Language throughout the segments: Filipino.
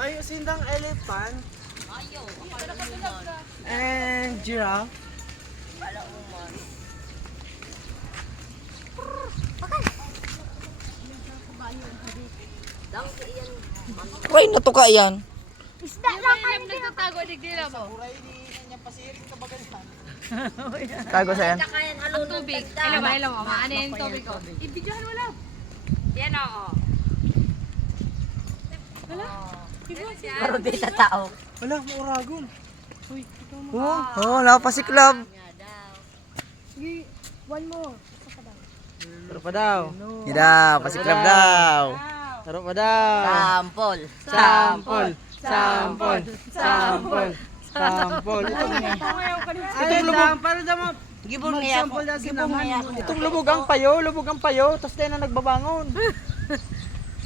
Mayo sindang elephant Ayaw. and giraffe. Uy, natuka yan. Isda lang kayo. Nagtatago, digdila mo. Uray ni kanya pasiring kabagalan. Tago sa yan. Ang tubig. Ilaw mo. Ano yung tubig ko? Ibigyan mo lang. Yan o. Pero di na tao. Wala, mauragon. Uy, ito mo. Oh, wala pa si Club. Sige, one more. Taro pa daw. Hindi daw, pa si Club daw. Taro pa daw. Sampol. Sample. Sample. Sample. Sample. Itong lubog. Para daw mo. Gibon niya po. Gibon niya. Itong lubog ang payo. Tapos tayo na nagbabangon.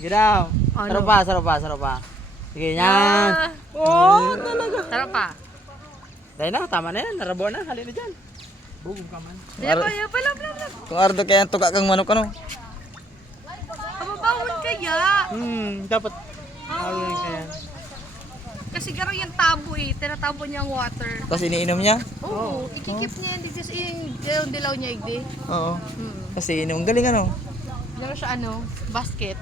Sige daw. Saro pa. Sige, yan. Oh, talaga. Tara pa. Dahil na, tama na yan. Narabo na. Halina dyan. Bugog ka man. Yan pa. Kung ardo kaya tuka kang manok ano. Mabawal kaya. Dapat. Halina kaya. Kasi gano'n yung tabo eh. Tinatabo niya ang water. Tapos iniinom niya? Oo. Ikikip niya yan. Kasi yung dilaw niya igdi. Oo. Kasi inom. Galing ano. Gano'n siya basket.